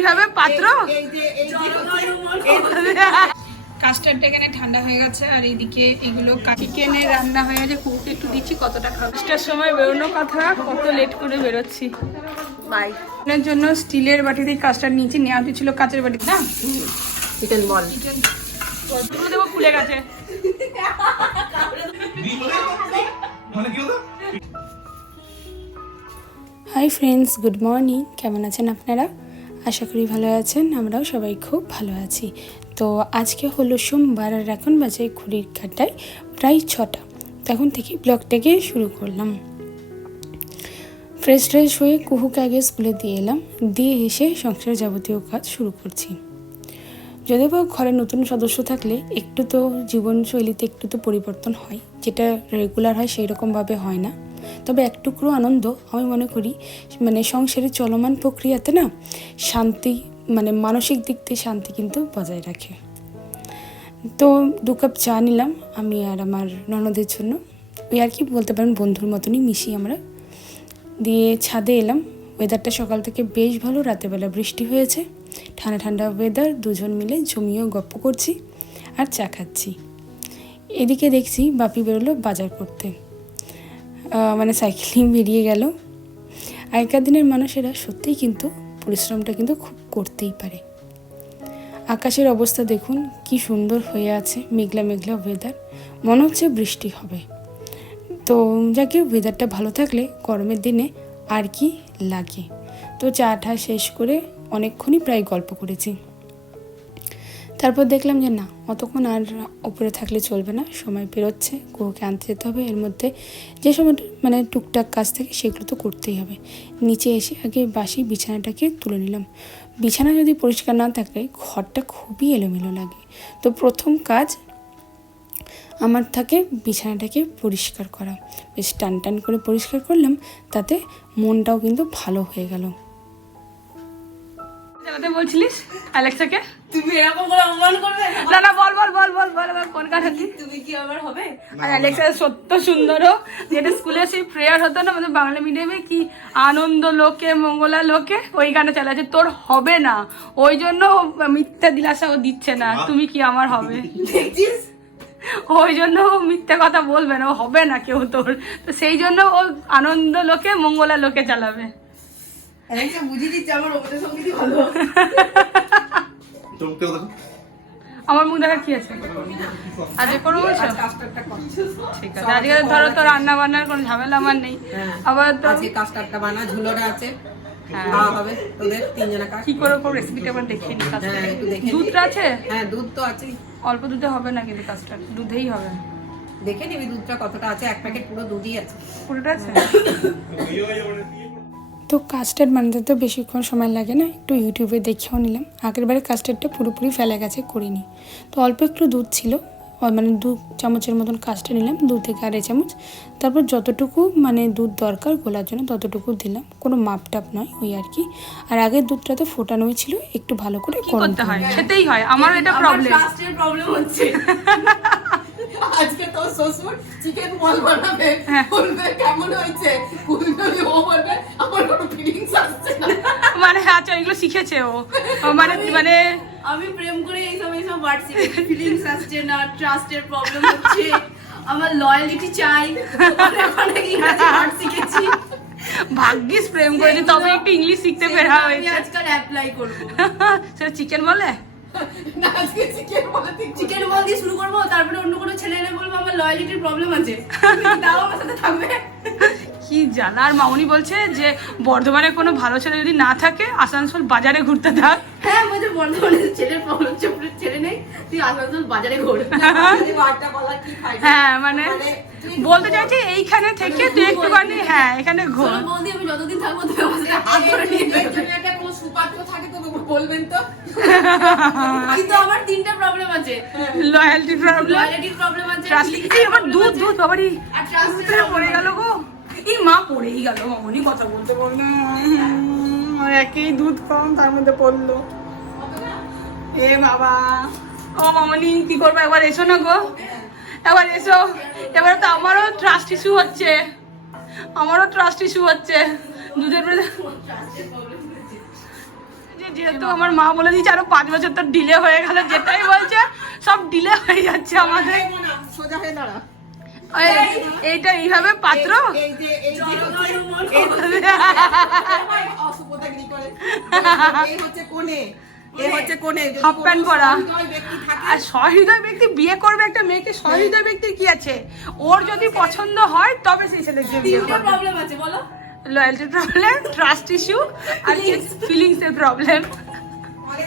এইভাবে পাত্র? এই যে এই যে হচ্ছে কাস্টার্ডটা এখানে ঠান্ডা হয়ে গেছে আর এইদিকে এগুলো চিকেনে রান্না হয়ে গেছে। কুকুরকে একটু দিচ্ছি কতটা খাবে? দশটার সময় বেরোনোর কথা কত লেট করে বেরোচ্ছি। বাই এর জন্য স্টিলের বাটিতে কাস্টার্ড নিয়েছি নেওয়া উচিত ছিল কাঁচের বাটি না? চিকেন বল গল্পগুলো দেবো খুলে গেছে মানে কি হলো হাই ফ্রেন্ডস গুড মর্নিং কেমন আছেন আপনারা? আশা করি ভালো আছেন, আমরাও সবাই খুব ভালো আছি। তো আজকে হলো সোমবার আর এখন বাজে ঘড়ির কাটায় প্রায় ছটা। তখন থেকে ব্লগটাকে শুরু করলাম। ফ্রেশ ট্রেশ হয়ে কুহুকে আগে স্কুলে দিয়ে এলাম, দিয়ে এসে সংসারের যাবতীয় কাজ শুরু করছি। যদিও বা ঘরে নতুন সদস্য থাকলে একটু তো জীবনশৈলীতে একটু তো পরিবর্তন হয়, যেটা রেগুলার হয় সেই রকমভাবে হয় না। তবে এক টুকরো আনন্দ আমি মনে করি মানে সংসারের চলমান প্রক্রিয়াতে না শান্তি মানে মানসিক দিক দিয়ে শান্তি কিন্তু বজায় রাখে। তো দু কাপ চা নিলাম আমি আর আমার ননদের জন্য। ওই আর কি বলতে পারেন, বন্ধুর মতনই মিশি আমরা। দিয়ে ছাদে এলাম। ওয়েদারটা সকাল থেকে বেশ ভালো, রাতেরবেলা বৃষ্টি হয়েছে। ঠান্ডা ঠান্ডা ওয়েদার দুজন মিলে জমিয়েও গপ্প করছি আর চা খাচ্ছি। এদিকে দেখছি বাপি বেরোলো বাজার করতে। মানে সাইকেলিং বেরিয়ে গেল। আগেকার দিনের মানুষেরা সত্যিই কিন্তু পরিশ্রমটা কিন্তু খুব করতেই পারে। আকাশের অবস্থা দেখুন, কি সুন্দর হয়ে আছে, মেঘলা মেঘলা ওয়েদার মনে হচ্ছে বৃষ্টি হবে। তো যাকে ওয়েদারটা ভালো থাকলে গরমের দিনে আর কি লাগে। তো চা টা শেষ করে অনেকক্ষণই প্রায় গল্প করেছি। তারপর দেখলাম যে না, অতক্ষণ আর ওপরে থাকলে চলবে না, সময় বেরোচ্ছে কুকুরকে আনতে যেতে হবে। এর মধ্যে যে সময়টা মানে টুকটাক কাজ থাকে সেগুলো তো করতেই হবে। নিচে এসে আগে বাসি বিছানাটাকে তুলে নিলাম। বিছানা যদি পরিষ্কার না থাকে, ঘরটা খুবই এলোমেলো লাগে। তো প্রথম কাজ আমার থাকে বিছানাটাকে পরিষ্কার করা। বেশ টান টান করে পরিষ্কার করলাম, তাতে মনটাও কিন্তু ভালো হয়ে গেল। চালাতে বলছিলিস অ্যালেক্সাকে? তুমি এরকম করে অপমান করবে? না না বল বল বল বল বল বল কোন কাঠালি তুমি কি আবার হবে? আর অ্যালেক্সা সত্য সুন্দর যেটা স্কুলে সেই প্রেয়ার হতো না আমাদের বাংলা মিডিয়ামে কি আনন্দ লোকে মঙ্গলা লোকে ওই গানটা চালাচ্ছে। তোর হবে না ওই জন্য মিথ্যা দিলাসা ও দিচ্ছে না। তুমি কি আমার হবে? দেখছিস? ওই জন্য ও মিথ্যা কথা বলবে না ও হবে না কেউ তোর। তো সেই জন্য ও আনন্দ লোকে মঙ্গলা লোকে চালাবে। আমার মুখ দেখা কি আছে? আজকে কোনো বলছো? কাস্টারটা কর ঠিক আছে আজকে ধরো তো রান্না বান্নার কোনো ঝামেলা আমার নেই। হ্যাঁ। আবার তো আজকে কাস্টারটা বানা ঝুলোটা আছে। হ্যাঁ। কি করে রেসিপিটা দেখিয়ে নি হ্যাঁ। দুধটা আছে? হ্যাঁ দুধ তো আছেই। অল্প দুধে হবে না কিন্তু দুধেই হবে। দেখে নিবি দুধটা কতটা আছে। এক প্যাকেট পুরো দুধই আছে। পুরোটা আছে? তো কাস্টার্ড বানাতে তো বেশিক্ষণ সময় লাগে না একটু ইউটিউবে দেখেও নিলাম। আগের বারে কাস্টার্ডটা পুরোপুরি ফেলে গেছে করিনি। তো অল্প একটু দুধ ছিল মানে দু চামচের মতন কাস্টার্ড নিলাম দু থেকে আড়াই চামচ। তারপর যতটুকু মানে দুধ দরকার গোলার জন্য ততটুকু দিলাম কোনো মাপ টাপ নয় ওই আর কি। আর আগের দুধটা তো ফোটানোই ছিল একটু ভালো করে করতে হয়? খেতেই হয় আমার এটা প্রবলেম প্রবলেম হচ্ছে। আজকে তো শ্বশুর চিকেন বল বানাবে। হ্যাঁ। বলবে কেমন হয়েছে? ও বলবে আমার কোনো ফিলিংস আসছে না। মানে আচ্ছা এগুলো শিখেছে ও। মানে মানে আমি প্রেম করে এইসব এইসব ওয়ার্ড শিখেছি। ফিলিংস আসছে না ট্রাস্টের প্রবলেম হচ্ছে। আমার লয়ালিটি চাই। অনেক অনেক ইংরেজি ওয়ার্ড শিখেছি। ভাগ্যিস প্রেম করেছে তবে একটু ইংলিশ শিখতে বেরা আমি হয়েছে। আজকাল অ্যাপ্লাই করব। সেটা চিকেন বলে চিকেন বলে দিয়ে শুরু করব, তারপরে অন্য কোনো ছেলে এলে বলব, আমার লয়ালিটির প্রবলেম আছে। তাও আমার সাথে থাকবে? কি জানা? আর মামনি বলছে যে বর্ধমানে কোনো ভালো ছেলে যদি না থাকে আসানসোল বাজারে ঘুরতে থাক হ্যাঁ বলছে বর্ধমানে ছেলের প্রবলেম ছেলে নেই তুই আসানসোল বাজারে ঘোর। যদি ওয়ার্ডটা বলা কি ফায়দা হ্যাঁ মানে বলতে চাইছি এইখানে থেকে তুই একটুখানি হ্যাঁ এখানে ঘোর। আমি যতদিন থাকব হাত ধরে নিয়ে সুপাত্র থাকে তো বলবেন তো? কিন্তু আমার তিনটা প্রবলেম আছে। লয়ালটি প্রবলেম প্রবলেম আছে। ট্রাস্ট আমার দুধ দুধ বাবারি। আর পড়ে গেল গো। এই মা পড়েই গেল মামনি কথা বলতে উম, একই দুধ কম তার মধ্যে পড়ল। এ বাবা। ও মামনি কি করব? একবার এসো না গো। একবার এসো। এবারে তো আমারও ট্রাস্ট ইস্যু হচ্ছে। আমারও ট্রাস্ট ইস্যু হচ্ছে। দুধের যেহেতু আমার মা বলে দিয়েছে আরও পাঁচ বছর তো ডিলে হয়ে গেল যেটাই বলছে সব ডিলে হয়ে যাচ্ছে আমাদের। সোজা হয়ে দাঁড়া। এইটা এইভাবে পাত্র? আর সহৃদয় ব্যক্তি বিয়ে করবে একটা মেয়েকে সহৃদয় ব্যক্তির কি আছে? ওর যদি পছন্দ হয় তবে সেই তিনটে প্রবলেম আছে বলো। লয়্যালটি প্রবলেম ট্রাস্ট ইস্যু আর ফিলিংস এর প্রবলেম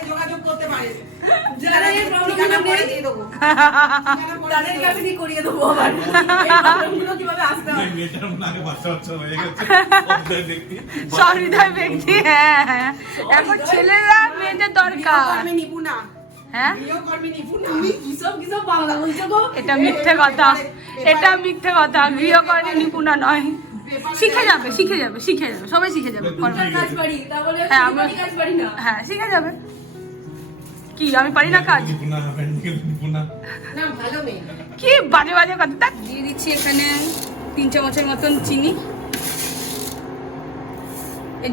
যোগাযোগ করতে পারে। যারা এই problem ঠিকানা গুলো পরে নেই, দিয়ে দেবো। তাদেরকে আমি করিয়ে দেবো আবার? এই প্রবলেমগুলো কীভাবে আসতে হয় মেয়েটার মনে আগে বাচ্চা বাচ্চা হয়ে গেছে। সহৃদয় ব্যক্তি হ্যাঁ হ্যাঁ। এখন ছেলেরা মেয়েদের দরকার। নিপুণা হ্যাঁ? এটা মিথ্যে কথা। এটা মিথ্যে কথা। গৃহকর্মে নিপুণা নয়। শিখে যাবে শিখে যাবে শিখে যাবে। সবাই শিখে যাবে। হ্যাঁ, হ্যাঁ শিখে যাবে। কি আমি পারি না কাজ? কি বাজে বাজে কথা। দিয়ে দিচ্ছি এখানে তিন চামচের মতন চিনি।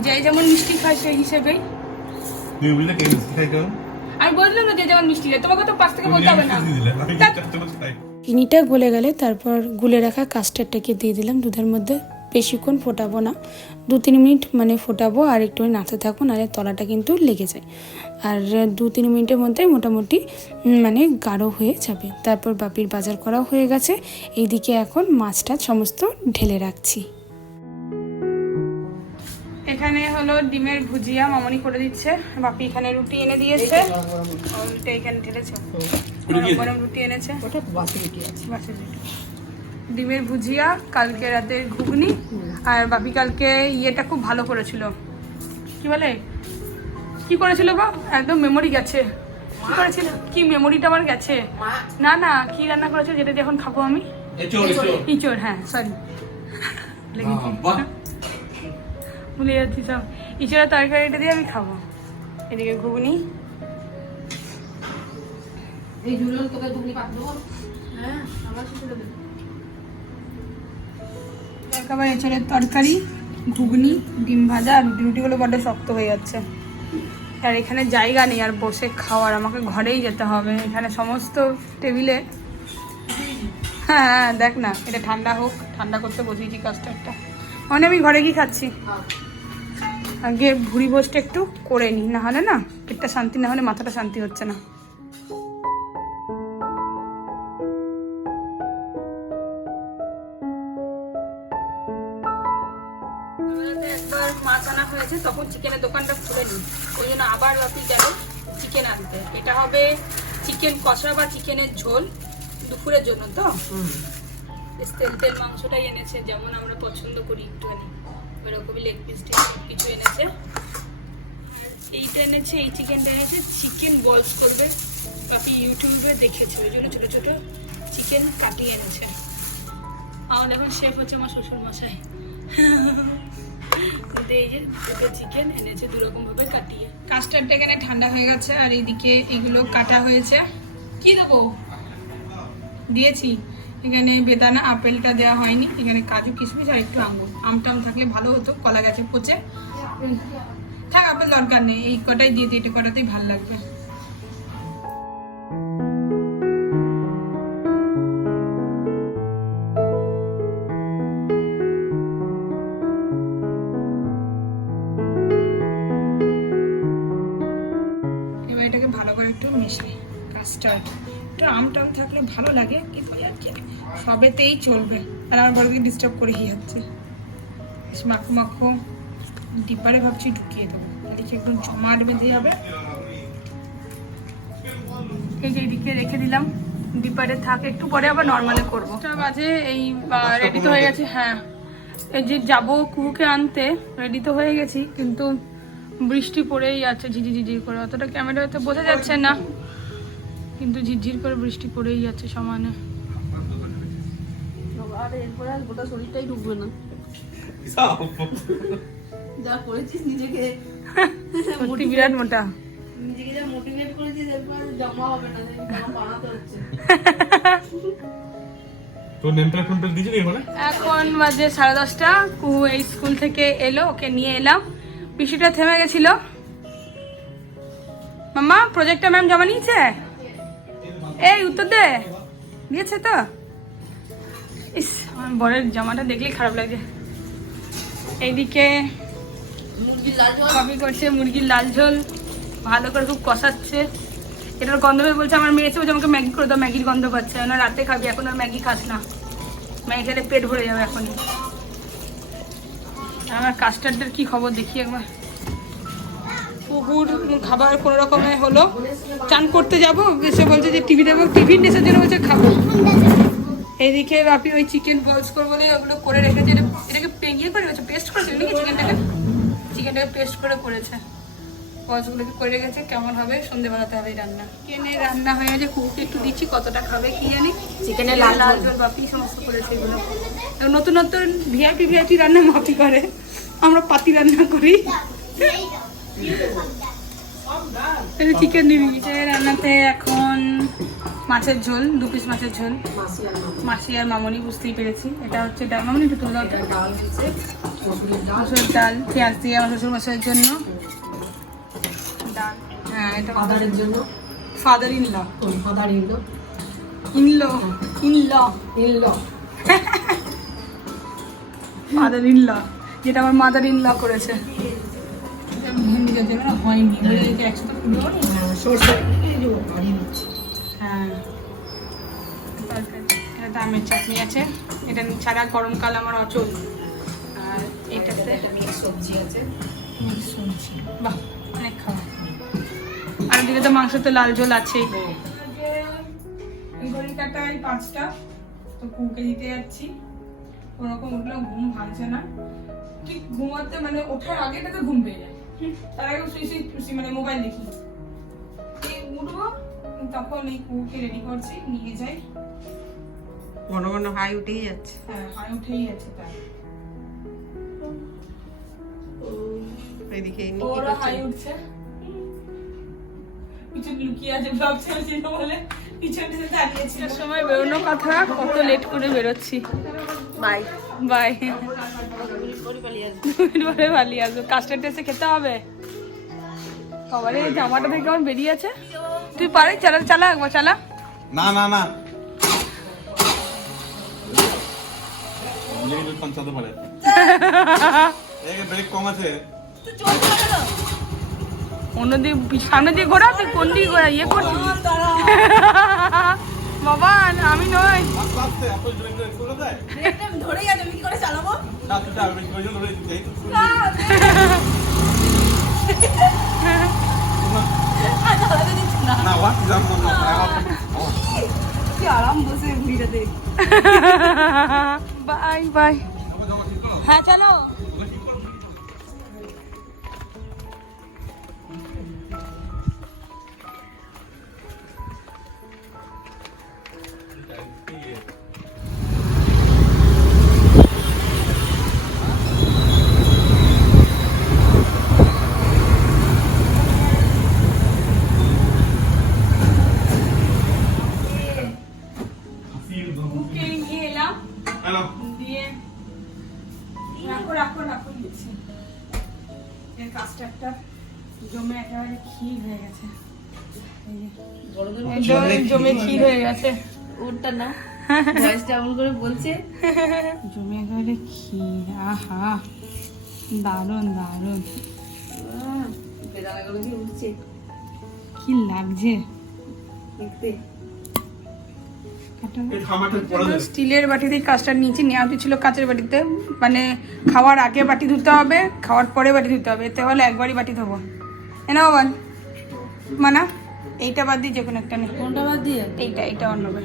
যে যেমন মিষ্টি খায় সেই হিসেবেই। আর বললাম না যে যেমন মিষ্টি খায় তোমাকে তো পাশ থেকে বলতে হবে না। আমি চিনিটা গলে গেলে তারপর গুলে রাখা কাস্টার্ডটাকে দিয়ে দিলাম দুধের মধ্যে। বেশিক্ষণ ফোটাবো না। দু তিন মিনিট মানে ফোটাবো আর একটু নাড়তে থাকুন নাহলে তলাটা কিন্তু লেগে যায়। আর দু তিন মিনিটের মধ্যে মোটামুটি মানে গাঢ় হয়ে যাবে। তারপর বাপির বাজার করা হয়ে গেছে। এইদিকে এখন মাছটা সমস্ত ঢেলে রাখছি। এখানে হলো ডিমের ভুজিয়া মামনি করে দিচ্ছে। বাপি এখানে রুটি এনে দিয়েছে। ওইটা এখানে ঢেলেছে। গরম রুটি এনেছে। ওটা বাসি রুটি আছে। বাসি রুটি। ডিমের ভুজিয়া কালকে রাতের ঘুগনি আর বাপি কালকে ইয়েটা খুব ভালো করেছিল। কি বলে? কি করেছিল গো? একদম মেমোরি গেছে। কি করেছিল? কি মেমোরিটা আমার গেছে? না না কি রান্না করেছে যেটা দিয়ে এখন খাব আমি? ইঁচড় হ্যাঁ সরি ভুলে যাচ্ছি সব। ইঁচড়ের তরকারিটা দিয়ে আমি খাব। এদিকে ঘুগনি। এই ঝুলন তোকে ঘুগনি পাক দেবো। হ্যাঁ। একেবারে এঁচড়ের তরকারি, ঘুগনি, ডিম ভাজা আর রুটি। রুটিগুলো বড্ড শক্ত হয়ে যাচ্ছে। আর এখানে জায়গা নেই আর বসে খাওয়ার। আমাকে ঘরেই যেতে হবে। এখানে সমস্ত টেবিলে হ্যাঁ হ্যাঁ দেখ না, এটা ঠান্ডা হোক। ঠান্ডা করতে বসিয়েছি কাস্টারটা মানে আমি ঘরে কি খাচ্ছি? আগে ভুড়ি ভোজটা একটু করে নিই না হলে না পেটটা শান্তি না হলে মাথাটা শান্তি হচ্ছে না। একবার মাছ আনা হয়েছে তখন চিকেনের দোকানটা খুলে নি ওই জন্য আবার রাতে গেল চিকেন আনতে। এটা হবে চিকেন কষা বা চিকেনের ঝোল দুপুরের জন্য তো? তেল তেল মাংসটাই এনেছে যেমন আমরা পছন্দ করি একটুখানি। এরকমই লেগ পিস কিছু এনেছে। আর এইটা এনেছে এই চিকেনটা এনেছে চিকেন বলস করবে। বাকি ইউটিউবে দেখেছে ওই জন্য ছোটো ছোটো চিকেন কাটিয়ে এনেছে। আমার এখন শেফ হচ্ছে আমার শ্বশুর মশাই চিকেন এনেছে দুরকম ভাবে কাটিয়ে। কাস্টার্ডটা এখানে ঠান্ডা হয়ে গেছে, আর এইদিকে এগুলো কাটা হয়েছে। কি দেবো? দিয়েছি। এখানে বেদানা, আপেলটা দেওয়া হয়নি। এখানে কাজু কিশমিশ আর একটু আঙুর আমটাম থাকলে ভালো হতো, কলা গাছে পচে। থাক আপেল দরকার নেই। এই কটাই দিয়ে দিই, এটা কটাতেই ভালো লাগবে। কাস্টার্ড একটু আম টাম থাকলে ভালো লাগে, কিন্তু সবেতেই চলবে। আর আমার ঘরকে ডিস্টার্ব করেই যাচ্ছে। মাখো মাখো ডিপারে ভাবছি ঢুকিয়ে দেবো। তাহলে কি একদম জমাট বেঁধে যাবে। এই যে এদিকে রেখে দিলাম ডিপারে থাক, একটু পরে আবার নর্মালে করব। বাজে, এই রেডি তো হয়ে গেছে হ্যাঁ। এই যে যাব কুহুকে আনতে রেডি তো হয়ে গেছি, কিন্তু বৃষ্টি পড়েই যাচ্ছে, ঝিঝি ঝিঝির করে। অতটা ক্যামেরাতে বোঝা যাচ্ছে না। কিন্তু ঝিরঝির করে বৃষ্টি পড়েই যাচ্ছে সমানে। আর এরপরে আর গোটা শরীরটাই ডুববে না। যা করেছিস নিজেকে। সত্যি বিরাট মোটা। নিজেকে যা মোটিভেট করেছিস এরপর জমা হবে না জামা বানাতে হচ্ছে। তোর নেম প্লেট ফোন দিয়েছি এখানে? বাজে সাড়ে দশটা। কুহু এই স্কুল থেকে এলো ওকে নিয়ে এলাম। বৃষ্টিটা থেমে গেছিল। মাম্মা প্রজেক্টটা ম্যাম জমা নিয়েছে? এই, উত্তর দে। দিয়েছে তো? ইস, আমার বরের জামাটা দেখলেই খারাপ লাগছে এইদিকে কফি করছে, মুরগির লাল ঝোল। ভালো করে খুব কষাচ্ছে। এটার গন্ধ পেয়ে বলছে, আমার মেয়ে বলছে আমাকে ম্যাগি করে দাও, ম্যাগির গন্ধ পাচ্ছে। না, রাতে খাবি, এখন আর ম্যাগি খাস না। ম্যাগি খেলে পেট ভরে যাবে এখনই। আমার কাস্টার্ডের কি খবর দেখি একবার। পুকুর খাবার কোনো রকমে হলো। চান করতে যাব এসে বলছে যে টিভি দেবো টিভি নেশার জন্য বলছে খাব। এইদিকে বাপি ওই চিকেন বলস করব বলে ওগুলো করে রেখেছে। এটাকে পেঁগিয়ে করে হচ্ছে পেস্ট করেছে নাকি চিকেনটাকে চিকেনটাকে পেস্ট করে করেছে। বলসগুলোকে করে রেখেছে কেমন হবে? সন্ধেবেলাতে হবে রান্না। চিকেনের রান্না হয়ে গেছে কুকুরকে একটু দিচ্ছি কতটা খাবে কি জানি? চিকেনে লাল লাল। ঝোল বাপি সমস্ত করেছে এগুলো। নতুন নতুন ভিআইপি ভিআইপি রান্না মাপি করে। আমরা পাতি রান্না করি। চিকেন নিবি। রান্নাতে এখন মাছের ঝোল দু পিস মাছের ঝোল। মাসি আর মামনি বুঝতেই পেরেছি। এটা হচ্ছে ডাল। মামনি একটু তুলে দাও ডাল ডাল মসুর ডাল পেঁয়াজ দিয়ে আমার শ্বশুর মশাইয়ের জন্য। ডাল। হ্যাঁ এটা ফাদারের জন্য? Father in law. Father in law in law. In law. In law father in law. যেটা আমার মাদার ইন ল করেছে। হয়নি একসাথে হ্যাঁ। এটা চাটনি আছে এটা ছাড়া গরমকাল আমার অচল আর এটাতে সবজি আছে মিক্স সবজি বাহ অনেক খাওয়া আর দিকে তো মাংস তো লাল ঝোল আছেই ঘড়ি কাটায় পাঁচটা তো কুকে দিতে যাচ্ছি ওরকম উঠলেও ঘুম ভাঙছে না ঠিক ঘুমাতে মানে ওঠার আগেটা তো ঘুম পেয়ে যায় তার আগে শুয়ে শুয়ে শুয়ে মানে মোবাইল দেখি। এই উঠবো তখন এই কুকে রেডি করছি নিয়ে যাই। ঘন ঘন হাই উঠেই যাচ্ছে। হ্যাঁ হাই উঠেই আছে তাই এদিকে ওরা হাই উঠছে। লুকিয়ে আছে বলে পিছনে সময় বেরোনো কথা কত লেট করে বেরোচ্ছি। বাই বাই পরে পালিয়ে আসব কাস্টার্ড এসে খেতে হবে? কবারে এই জামাটা থেকে কেমন বেরিয়ে আছে তুই পারিস চালা চালা একবার চালা। না না না। লেগে পঞ্চাতে পারে। একে ব্রেক কম আছে। অন্য দিক সামনে দিয়ে ঘোরা তুই কোন দিকে ঘোরা? ইয়ে করছিস? বাবা আমি নই। ধরে গেছে আমি কি করে চালাবো সাথে সাথে ব্রেক করে হ্যালো। দিয়ে রাখো রাখো রাখো দিচ্ছি। এর কাস্টারটা জমে একেবারে ক্ষীর হয়ে গেছে। এই যে। এই জমে- জমে ক্ষীর হয়ে। গেছে। ওরটা না করে বলছে। জমে একেবারে ক্ষীর আহা দারুণ দারুণ। বেদানাগুলো দিয়ে উঠছে কি লাগছে? দেখতে। স্টিলের বাটিতে কাস্টার নিচে নেওয়া উচিত ছিল কাঁচের বাটিতে। মানে খাওয়ার আগে বাটি ধুতে হবে খাওয়ার পরে বাটি ধুতে হবে। এতে হলে একবারই বাটি ধোবো। এ নাও বল। মানা এইটা বাদ দিয়ে যে কোনো একটা নে। কোনটা বাদ দিয়ে? এইটা এইটা অন্য বাদ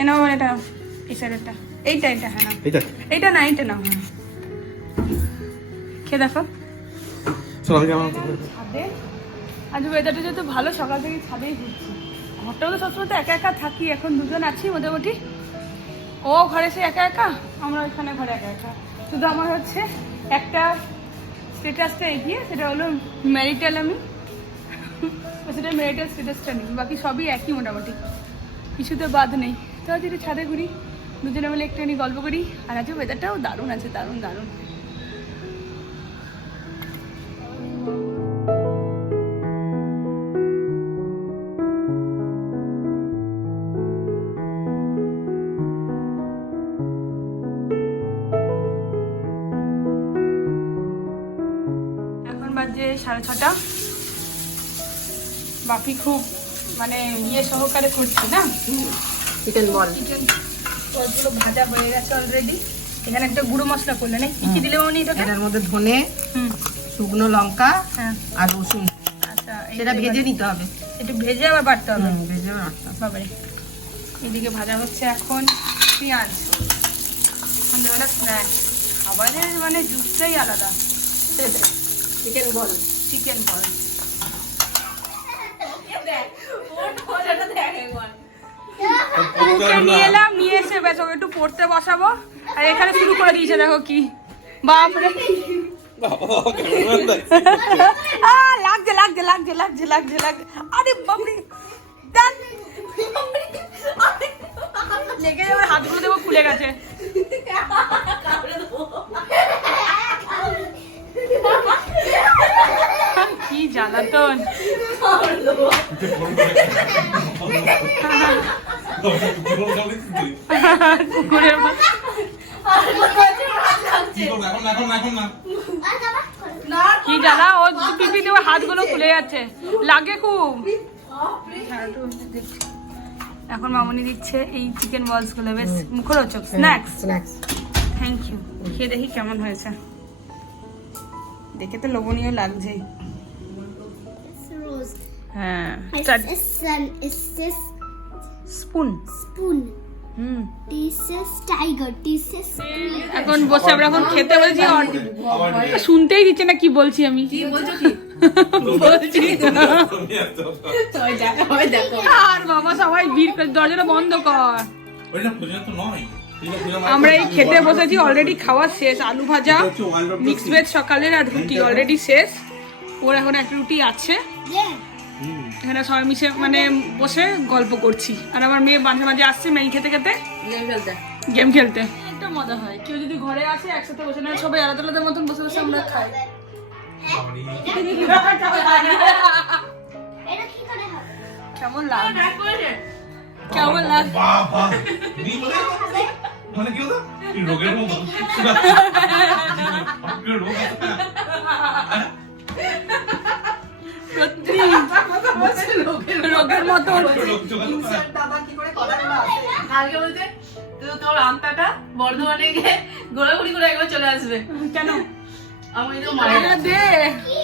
এ নাও বল এটা। এই সাইডেরটা এইটা এইটা হ্যাঁ এইটা। এইটা না এইটা না হ্যাঁ। খেয়ে দেখো। আজ ওয়েদারটা যেহেতু ভালো সকাল থেকে ছাদেই ঘুরছি। ঘরটাও তো সবসময় তো একা একা থাকি, এখন দুজন আছি মোটামুটি। ও ঘরে সে একা একা? আমরা ওইখানে ঘরে একা একা। শুধু আমার হচ্ছে একটা স্টেটাসটা এগিয়ে, সেটা হলো ম্যারিটাল আমি। সেটা ম্যারিটাল স্টেটাসটা নেই, বাকি সবই একই মোটামুটি। কিছুতে বাদ নেই। তো আজ ছাদে ঘুরি, দুজনে মিলে একটুখানি গল্প করি, আর আজকে ওয়েদারটাও দারুণ আছে, দারুণ দারুণ। সাড়ে ছটা। বাপি খুব মানে ইয়ে সহকারে করছে না? চিকেন বল। চিকেন ওগুলো ভাজা হয়ে গেছে অলরেডি এখানে একটা গুঁড়ো মশলা করলে না কি কি দিলে মনে এটাকে এটার মধ্যে ধনে শুকনো লঙ্কা হ্যাঁ। আর রসুন। আচ্ছা সেটা ভেজে নিতে হবে। একটু ভেজে আবার বাটতে হবে? ভেজে হবে। বাবারে এদিকে ভাজা হচ্ছে এখন পেঁয়াজ। সন্ধ্যাবেলা স্ন্যাক্স। খাবারের মানে জুসটাই আলাদা। চিকেন বল। চিকেন বল নিয়ে এলাম নিয়ে এসে বেশ ওকে একটু পড়তে বসাবো। আর এখানে শুরু করে দিয়েছে দেখো কি। বাপরে। লাগছে লাগছে লাগছে লাগছে লাগছে লাগছে। আরে বাপরে। লেগে যাবে হাতগুলো দেবো খুলে গেছে কি জ্বালাতন কুকুরের। কি জ্বালা ও পিপি দিয়ে হাতগুলো খুলে যাচ্ছে। লাগে খুব। এখন মামনি দিচ্ছে এই চিকেন বলসগুলো বেশ মুখরোচক। স্ন্যাক্স স্ন্যাক্স থ্যাংক ইউ খেয়ে দেখি কেমন হয়েছে। দেখে তো লোভনীয় লাগছেই. হ্যাঁ this স্পুন। হুম। Tiger. এখন বসে আমরা এখন খেতে বলছি শুনতেই দিচ্ছে না কি বলছি আমি? কি বলছো কি? আর বাবা সবাই ভিড় করে দরজাটা বন্ধ কর। ওইটা খুঁজে তো নয়। এগুলো খুঁজে মার- আমরা এই খেতে বসেছি অলরেডি খাওয়া শেষ আলু ভাজা মিক্স ভেজ সকালের আর রুটি অলরেডি শেষ। ওর এখন একটা রুটি আছে। এখানে সবাই মিশে মানে বসে গল্প করছি আর আমার মেয়ে মাঝে মাঝে আসছে ম্যাগি খেতে খেতে গেম খেলতে গেম খেলতে একটা মজা হয় কেউ যদি ঘরে আসে একসাথে বসে না সবাই আলাদা আলাদা মতন বসে বসে আমরা খাই সরি। এটা কি করে হবে? কেমন লাগে কেমন লাগে? মানে কি? রোগের মতো? সত্যি। রোগের মতো কালকে বলতে তোর আমটাটা বর্ধমানে গিয়ে ঘোরাঘুরি করে একবার চলে আসবে। কেন? আমি তো মারা দে। কি?